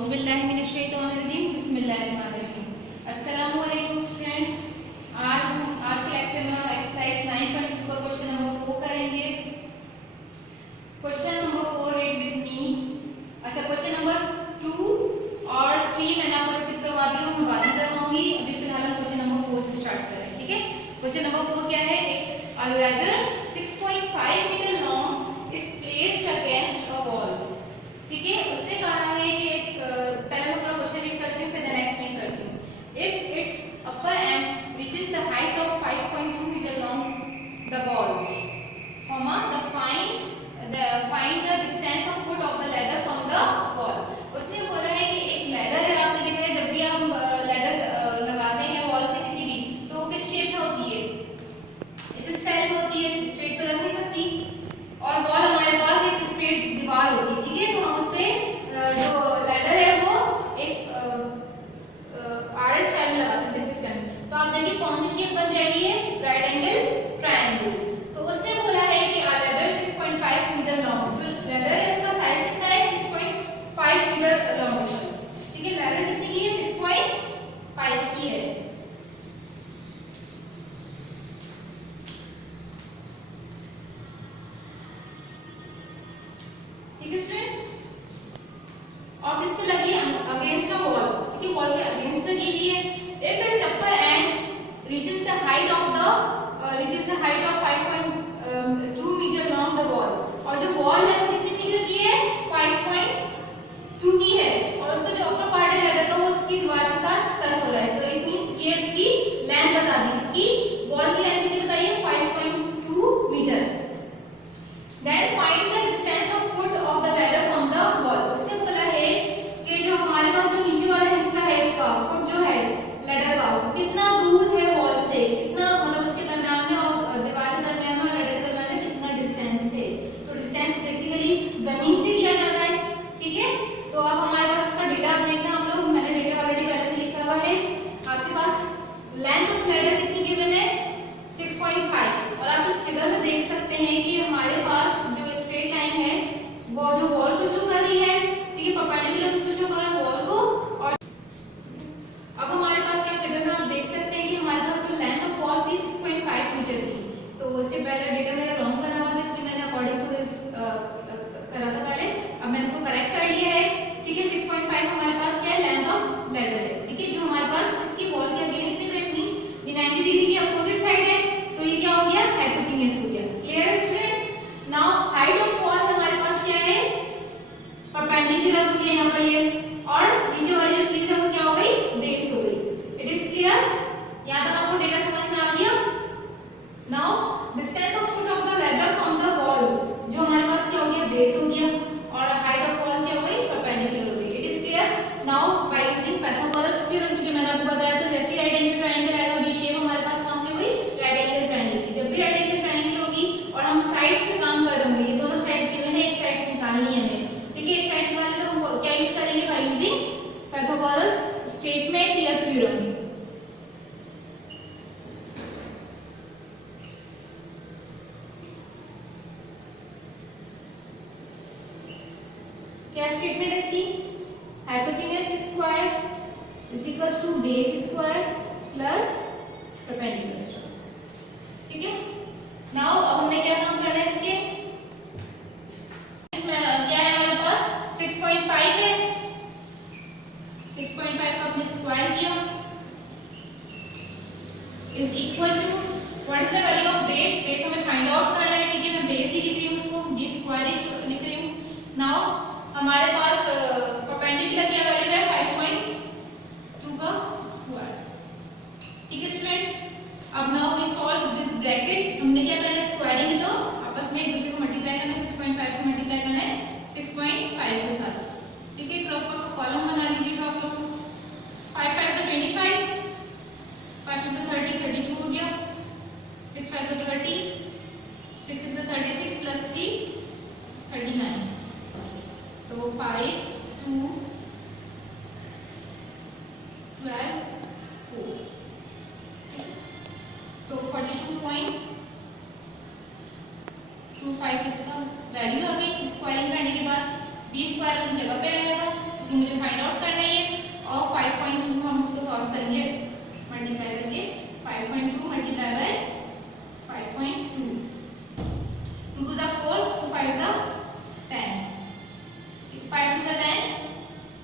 औज़ुबिल्लाहिमिनश्शैतानिर्रजीम बिस्मिल्लाहिर्रहमानिर्रहीम। अस्सलामु अलैकुम स्टूडेंट्स। आज के लेक्चर में हम एक्सरसाइज 9.2 का क्वेश्चन नंबर 4 करेंगे। क्वेश्चन नंबर 4 रीड विद मी। अच्छा, क्वेश्चन नंबर 2 और 3 मैंने आपको स्किप करवा दी, मैं बाद में करवाऊंगी। अभी फिलहाल हम क्वेश्चन नंबर 4 से स्टार्ट करें, ठीक है। क्वेश्चन नंबर 4 क्या है? A ladder 6.5 metre long is placed against a wall. ठीक है, उसने कहा है कि एक पहले मैं पूरा क्वेश्चन रीड करती हूँ, फिर देन एक्सप्लेन करती हूँ। If its upper end reaches the height of 5.2 metre long the wall, comma the find the distance of foot of the ladder from the wall. उसने बोला है कि एक लैडर है, आपने देखा है जब भी हम लैडर लगाते हैं वॉल से किसी भी, तो वो किस शेप में होती है? इस स्टाइल में होती है, स्ट्रेट तो लग नहीं सकती। और वॉल हमारे पास एक स्ट्रेट दीवार होती है, ठीक है। तो हम उस पे जो लैडर है वो एक आड़े स्टाइल में लगाते हैं, जैसे तो आप देखिए कौन सी शेप बन जाएगी? है राइट एंगल ट्रायंगल। तो उसने बोला है कि आ लैडर 6.5 मीटर लॉन्ग, जो लैडर है उसका साइज कितना है? 6.5 मीटर लॉन्ग, ठीक है। लैडर कितनी की है? 6.5 की है। ठीक है स्टूडेंट्स, और किस पे लगी है? अगेंस्ट अ वॉल, ठीक है, वॉल के अगेंस्ट लगी हुई है। If its upper end reaches the height of 5.2 metre long the wall, और जो वॉल है वो कितने मीटर की है? 5.2 की है, और उसका जो अपर पार्ट है लैडर का वो उसकी दीवार के साथ टच हो रहा है। तो इट मींस ये इसकी लेंथ बता दी, इसकी वॉल की लेंथ कितनी बताइए? 5.2 metre. Then find the distance of foot of the ladder from the wall. उसने बोला है कि जो हमारे पास जो नीचे वाला हिस्सा है इसका फुट जो है लैडर का, वो कितना दूर है वॉल से, कितना मतलब उसके दरमियान में और दीवार के दरमियान में और लैडर के दरमियान में कितना डिस्टेंस है। तो डिस्टेंस बेसिकली जमीन से दिया जाता है, ठीक है। तो अब हमारे पास इसका डेटा आप देखना हम लोग, मैंने डेटा ऑलरेडी पहले से लिखा हुआ है। आपके पास लेंथ ऑफ लैडर कितनी गिवन है? 6.5। और आप इस फिगर में देख सकते हैं कि हमारे पास जो स्ट्रेट लाइन है वो जो वॉल को शो कर रही है, ठीक है, परपेंडिकुलर उसको शो कर रहा है वॉल को। और अब हमारे पास क्या फिगर में आप देख सकते हैं कि हमारे पास जो लेंथ ऑफ वॉल थी 6.5 मीटर थी। तो उससे पहले डेटा मेरा रॉन्ग बना हुआ था क्योंकि मैंने अकॉर्डिंग टू दिस करा था पहले, अब मैंने उसको करेक्ट कर लिया है, ठीक है। 6.5 हमारे पास क्या है? लेंथ ऑफ लैडर है, ठीक है, जो हमारे पास इसकी वॉल के अगेंस्ट है। तो इट मींस ये 90 डिग्री की अपोजिट साइड है, तो ये क्या हो गया? हाइपोटेन्यूज हो गया। क्लियर है students? Now height of wall हमारे पास क्या है? परपेंडिकुलर हो गया यहाँ पर ये, और नीचे वाली जो चीज है वो क्या हो गई? बेस हो गई। It is clear? यहाँ तक आपको डेटा समझ में आ गया? Now distance of foot of the ladder from the wall, जो हमारे पास क्या हो गया? बेस हो गया, और हाइट ऑफ वॉल क्या हो गई? परपेंडिकुलर हो गई। It is clear? Now bye using Pythagoras theorem, क्योंकि मैंने आपको बताया था जैसे राइट एंगल ट्रायंगल आएगा, बी शेप हमारे पास कौन सी हुई? राइट एंगल ट्रायंगल की। जब भी राइट एंगल ट्रायंगल होगी और हम साइड्स पे काम कर रहे होंगे, ये दोनों साइड्स गिवन है, एक साइड निकालनी है हमें, ठीक है। एक साइड निकालने तो हम क्या यूज करेंगे? बाय यूजिंग पाइथागोरस स्टेटमेंट या थ्योरम। क्या स्टेटमेंट है इसकी? Hypotenuse square is equals to base square plus perpendicular square, ठीक है। नाउ अब हमने क्या काम करना है इसके? इसमें क्या है हमारे पास? 6.5 है, 6.5 का हमने स्क्वायर किया is equal to what is the value of base? Base हमें फाइंड आउट करना है, ठीक है। मैं बेस ही लिख रही हूँ, उसको बी स्क्वायर लिख रही हूँ। नाउ हमारे पास परपेंडिकुलर क्या वैल्यू है? 5.2 का स्क्वायर, ठीक है स्टूडेंट्स। अब now we solve this bracket. हमने क्या करना है? स्क्वायरिंग है तो आपस में एक दूसरे को मल्टीप्लाई करना है, 6.5 को मल्टीप्लाई करना है 6.5 के साथ, ठीक है। क्रॉस का कॉलम बना लीजिएगा आप लोग। 5 5 से 25, 5 6 से 30, 32 हो गया, 6 5 से 30, 6 6 से 36 प्लस 3 39। तो 5 2 12 4, तो 42.25 इसका वैल्यू आ गई। स्क्वायरिंग करने के बाद बी स्क्वायर अपनी जगह पे रहेगा, क्योंकि मुझे फाइंड आउट करना है ये। और 5.2 हम इसको सॉल्व करेंगे मल्टीप्लाई करके। 5.2 multiply by 5.2, 2 to the 4, 2 5 the 10, 5 to the 10,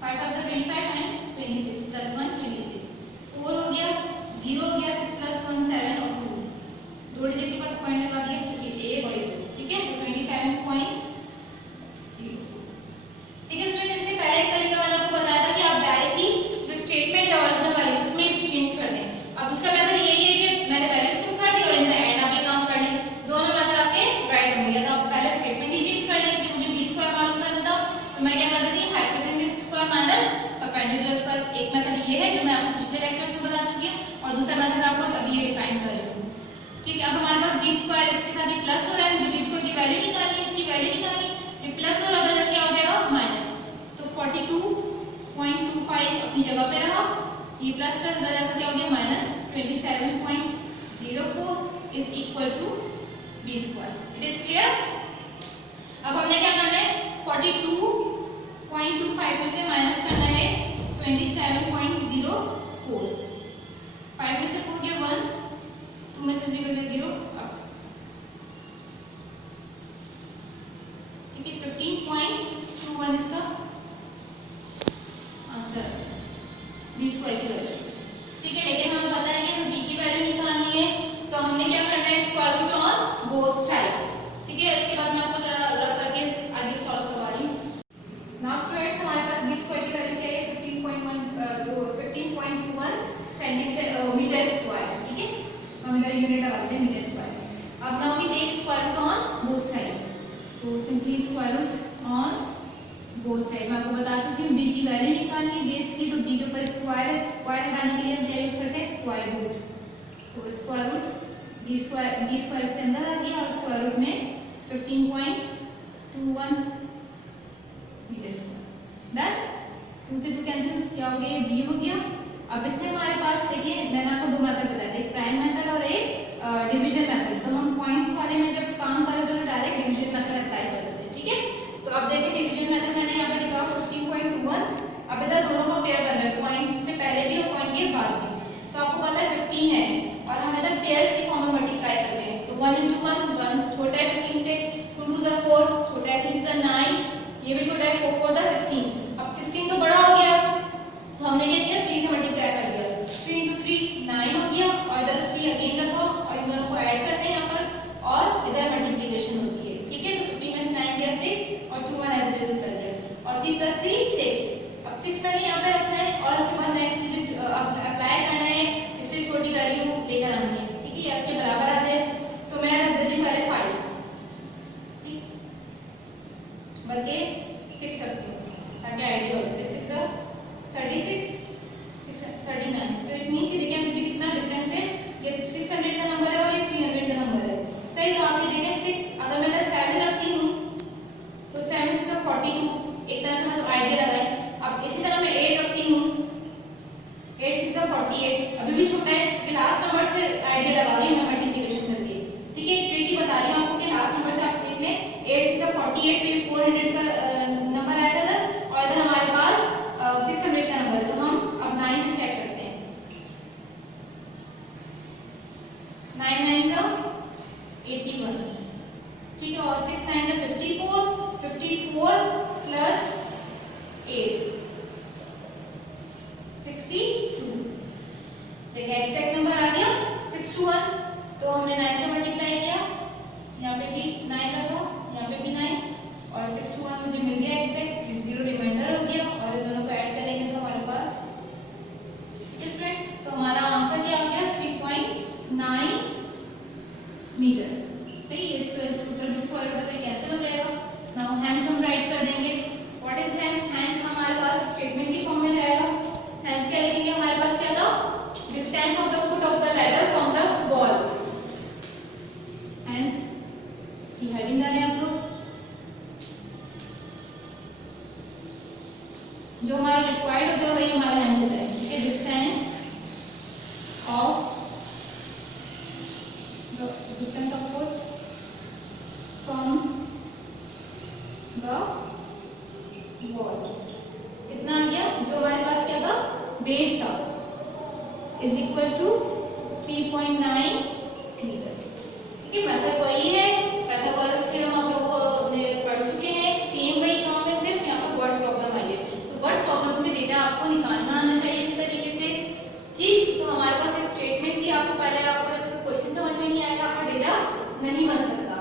5 5 the 25 and 26 plus 1 26, 4 हो गया, 0 हो गया, 6 plus 1 7 और 2, दो डिजिट के बाद पॉइंट लगा दिया क्योंकि एक और एक, ठीक है। 27.0, ठीक है स्टूडेंट। इससे पहले एक तरीका मैंने आपको बताया था कि आप डायरेक्टली जो स्टेटमेंट है ओरिजिनल वाली उसमें चेंज कर दें। अब दूसरा मेथड यही है कि मैंने पहले स्क्रिप्ट कर दी और इन द एंड आप ये काम कर लें, दोनों मेथड आपके राइट होंगे। तो आप पहले स्टेटमेंट ही चेंज कर लें क्योंकि मुझे b स्क्वायर मालूम करना था, तो मैं क्या कर देती हूं, hypotenuse square minus perpendicular square. एक मेथड ये है जो मैं आपको पिछले लेक्चर में बता चुकी हूं, और दूसरा मेथड आपको अभी ये डिफाइन कर रही हूं, ठीक है। अब हमारे पास b स्क्वायर, इसके साथ ये प्लस हो रहा है, मुझे b स्क्वायर की वैल्यू निकालनी है, इसकी वैल्यू निकालनी, ये प्लस और बदल क्या हो जाएगा माइनस, तो 42.25 अपनी जगह पे रहा, ये प्लस से बदल जाकर क्या हो गया minus 27.04 is equal to b square. It is clear. अब हमने क्या करना है, 42.25 में से माइनस करना है 27.04, 5 में से 4 गया 1, 2 में से 0 गया 0, ठीक है। 15.21 इसका आंसर b स्क्वायर की वैल्यू, ठीक है। लेकिन हमें पता है कि हमें b की वैल्यू निकालनी है, तो हमने क्या करना है, square root on both side, ठीक है। इसके बाद मैं आपको जरा रफ करके आगे सॉल्व करवा रही हूं। नाउ स्टूडेंट्स, हमारे पास b स्क्वायर की वैल्यू क्या है, 15.21 सेंटीमीटर मीटर स्क्वायर, ठीक है। हम इधर यूनिट लगा देते हैं मीटर स्क्वायर। अब now we take square root on both side, तो simply square root on both side. मैं आपको बता चुकी हूँ b की वैल्यू निकालनी है बेस की, तो b के ऊपर स्क्वायर है, स्क्वायर हटाने के लिए हम क्या यूज करते हैं, स्क्वायर रूट, तो स्क्वायर रूट b स्क्वायर इसके अंदर आ गया और स्क्वायर रूट में 15.21 मीटर स्क्वायर। डन, 2 से 2 कैंसिल, क्या हो गया, ये b हो गया। अब इसमें हमारे पास देखिए, मैंने आपको दो मेथड बताए थे, एक प्राइम मेथड और एक डिवीजन मेथड। तो हम पॉइंट्स वाले में जब काम करें तो डायरेक्ट डिवीजन मेथड अप्लाई कर देते हैं, ठीक है। तो अब देखिए डिवीजन मेथड मैंने यहाँ पे लिखा 15.21, अब इधर दोनों का पेयर बन रहा है, पॉइंट से पहले भी और पॉइंट के बाद भी। तो आपको पता है 15 है और हम इधर पेयर्स की फॉर्म में मल्टीप्लाई करते हैं, तो 1 into 1 1 छोटा है 15 से, 2 to the 4 छोटा है, 3 to the 9 ये भी छोटा है, 4 4 the 16। अब 16 तो बड़ा हो गया, तो हमने क्या किया, 3 से मल्टीप्लाई कर दिया, 3 into 3 9 हो गया, और इधर 3 अगेन रखा और इन दोनों को ऐड करते हैं यहाँ पर और इधर मल्टीप्लिकेशन होती है, ठीक है। तो 15 में से 9 गया 6 और 2 1 ऐसे डिजिट कर दिया, और 3 + 3 6। अब 6 मैंने यहाँ पे रखना है और इसके बाद नेक्स्ट डिजिट अप्लाई करना है, इससे छोटी वैल्यू लेकर आनी है, ठीक है, या इसके बराबर आ जाए। तो मैं रख देती हूँ पहले 5, ठीक, बल्कि 6 रखती हूँ ताकि आइडिया हो, 6 6 36 6 39। तो इट मींस ये देखिए अभी भी कितना डिफरेंस है, ये 600 का नंबर है और ये 300 का नंबर है, सही। तो आप ये देखें 6 अगर मैं 7 रखती हूँ तो 7 6 42, एक तरह से मतलब आइडिया लगाए। अब इसी तरह मैं 8 रखती हूँ, 8 6 48, अभी भी छोटा है क्योंकि लास्ट नंबर से आइडिया लगा रही हूँ मैं मल्टीप्लिकेशन करके, ठीक है। ट्रिक ही बता रही हूँ आपको कि लास्ट नंबर से आप देख लें, 8 6 48 तो ये 400 का नंबर आएगा इधर, और इधर हमारे पास 600 का नंबर है। तो हम अब 9 से चेक करते हैं, 9 9 81, ठीक है, और 6 9 54, 54 प्लस 8 62। देखिए एग्जैक्ट नंबर आ गया 61, तो हमने 9 से मल्टीप्लाई किया, यहाँ पे भी 9 रखा, यहाँ पे भी 9, और 61 मुझे मिल गया एग्जैक्ट, 0 रिमाइंडर हो गया, और इन दोनों को ऐड करेंगे तो हमारे पास स्टूडेंट, तो हमारा आंसर क्या हो गया 3.9 मीटर, सही। इसको ऊपर भी स्क्वायर रूट तो कैंसिल हो जाएगा। नाउ हैंस हम राइट कर देंगे, व्हाट इज हैंस, हैंस हमारे पास स्टेटमेंट की फॉर्म में जाएगा। हैंस क्या लिखेंगे, हमारे पास क्या था, distance of the foot of the ladder from the wall. Hence की हेडिंग डालें आप लोग, जो हमारा रिक्वायर्ड होता है वही हमारा हैंस होता है, ठीक है। Distance of foot from the wall कितना बेस था इज इक्वल टू 3.9 मीटर। ठीक है, मेथड वही है, पाइथागोरस थ्योरम हम लोग पढ़ चुके हैं, सेम वही काम है, सिर्फ यहाँ पर वर्ड प्रॉब्लम आई है। तो वर्ड प्रॉब्लम से डेटा आपको निकालना आना चाहिए इस तरीके से। ठीक, तो हमारे पास एक स्टेटमेंट थी, आपको पहले आपको जब क्वेश्चन समझ में नहीं आएगा आपका डेटा नहीं बन सकता।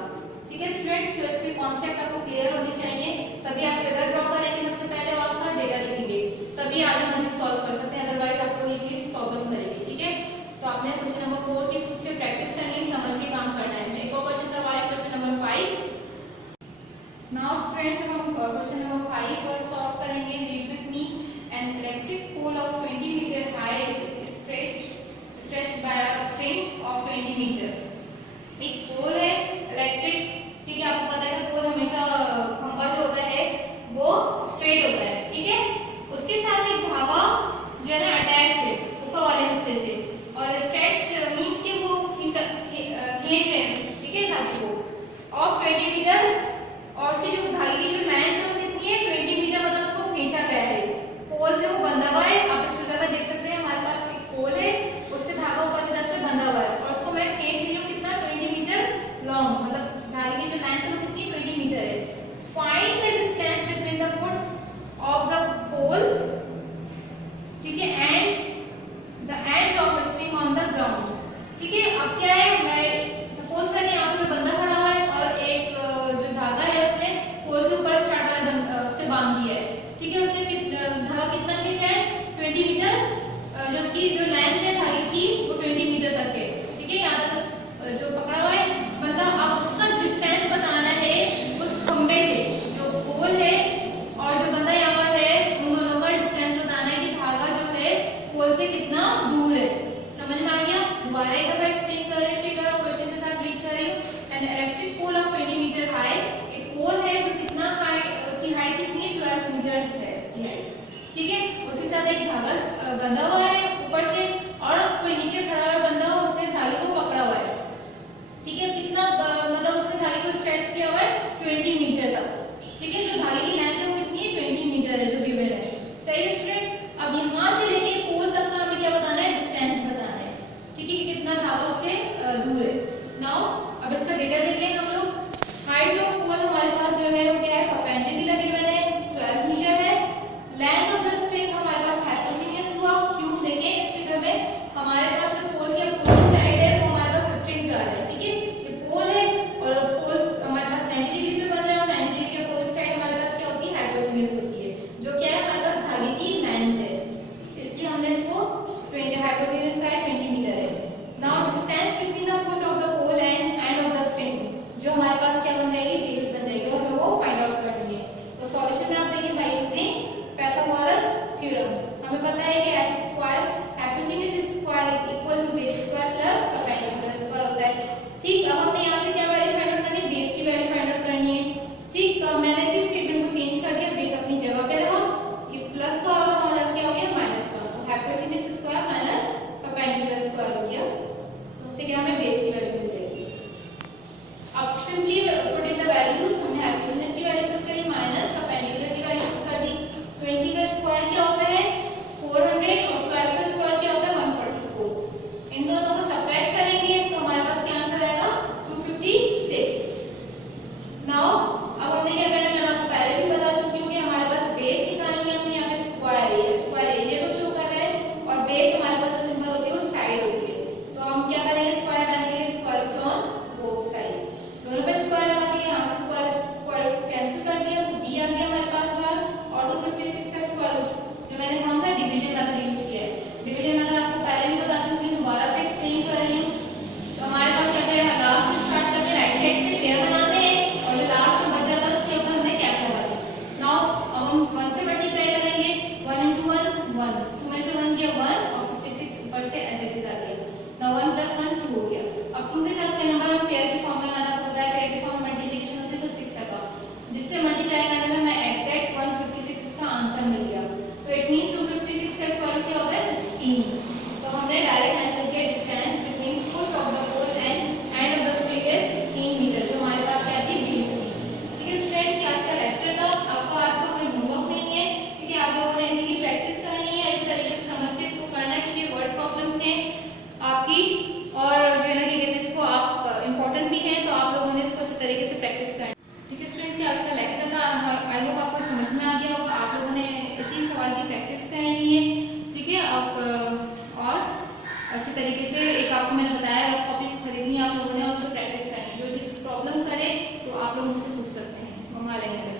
ठीक है स्टूडेंट्स, तो इसके कॉन्सेप्ट आपको क्लियर होनी चाहिए, तभी आप फिगर ड्रॉ करेंगे सबसे पहले और उसका डेटा लिखेंगे, तभी आगे मजीद सॉल्व कर सकते हैं, अदरवाइज आपको ये चीज प्रॉब्लम करेगी। ठीक है, तो आपने क्वेश्चन नंबर 4 की खुद से प्रैक्टिस करनी है, समझ के काम करना है। एक और क्वेश्चन था हमारा क्वेश्चन नंबर 5। नाउ स्टूडेंट्स, हम क्वेश्चन नंबर 5 और सॉल्व करेंगे। Read with me, an electric pole of 20 meter high is stretched by a string of 20 meter. एक पोल है इलेक्ट्रिक, ठीक है, आपको पता है कि पोल हमेशा खंभा जो होता है वो स्ट्रेट होता है। ठीक है, उसके साथ एक धागा जो है ना अटैच है ऊपर वाले हिस्से से, और स्ट्रेच मींस कि वो खींच रहे हैं, ठीक है, धागे को ऑफ 20 मीटर, और उसकी जो धागे की जो लेंथ है वो कितनी है 20 मीटर, मतलब उसको खींचा गया है, पोल से वो बंधा हुआ है। आप इस फिगर में देख सकते हैं हमारे पास एक पोल है, उससे धागा ऊपर की तरफ से बंधा हुआ है, और उसको मैं खींच रही हूँ कितना 20 मीटर लॉन्ग, मतलब धागे की जो लेंथ है वो कितनी 20 मीटर है। Find the distance between the foot of the pole, ठीक है, and the edge of string on the ground. ठीक है, अब क्या है, मैं सपोज करें यहाँ पे बंदा खड़ा हुआ है और एक जो धागा है उसने पोल के ऊपर स्टार्ट वाला से बांध दिया है। ठीक है, उसने धागा कितना खींचा है 20 मीटर, जो उसकी जो लेंथ है धागे की वो 20 मीटर तक है। ठीक है, यहाँ तक जो पकड़ा हुआ है बंदा, अब उसका डिस्टेंस बताना है उस खंबे से, जो पोल है और जो बंदा यहाँ पर है, उन दोनों का डिस्टेंस बताना है कि धागा जो है पोल से कितना दूर है। समझ में आ गया? दोबारा एक दफा एक्सप्लेन कर रही हूँ फिगर और क्वेश्चन के साथ रीड कर रही हूँ। An electric pole of 20 meter high, एक पोल है जो कितना हाई, उसकी हाइट कितनी है 12 मीटर है उसकी हाइट। ठीक है, उसके साथ एक धागा बंधा हुआ है ऊपर से, और कोई नीचे खड़ा हुआ बंदा हो, उसने धागे को पकड़ा हुआ है। ठीक है, कितना मतलब उसने धागे को स्ट्रेच किया हुआ है 20 मीटर तक। ठीक है, जो धागे की लेंथ है वो कितनी है 20 मीटर है, जो गिवन है। सही है स्टूडेंट्स, अब यहाँ से लेके पोल तक का हमें क्या बताना है, डिस्टेंस बताना है। ठीक है, कितना धागा उससे दूर है। नाउ अब इसका डेटा देख लें हम लोग। हाइट ऑफ पोल हमारे पास जो है वो क्या है, परपेंडिकुलर गिवन है 12 मीटर है। लेंथ ऑफ द स्ट्रिंग हमारे पास हाइपोटेन्यूज हुआ, क्यों देखें इस फिगर में हमारे पास जो पोल की अच्छे तरीके से एक आपको मैंने बताया रफ कॉपी खरीदनी आप लोगों ने और उसको प्रैक्टिस करनी। जो जिस प्रॉब्लम करे तो आप लोग मुझसे पूछ सकते हैं, मंगा लेंगे।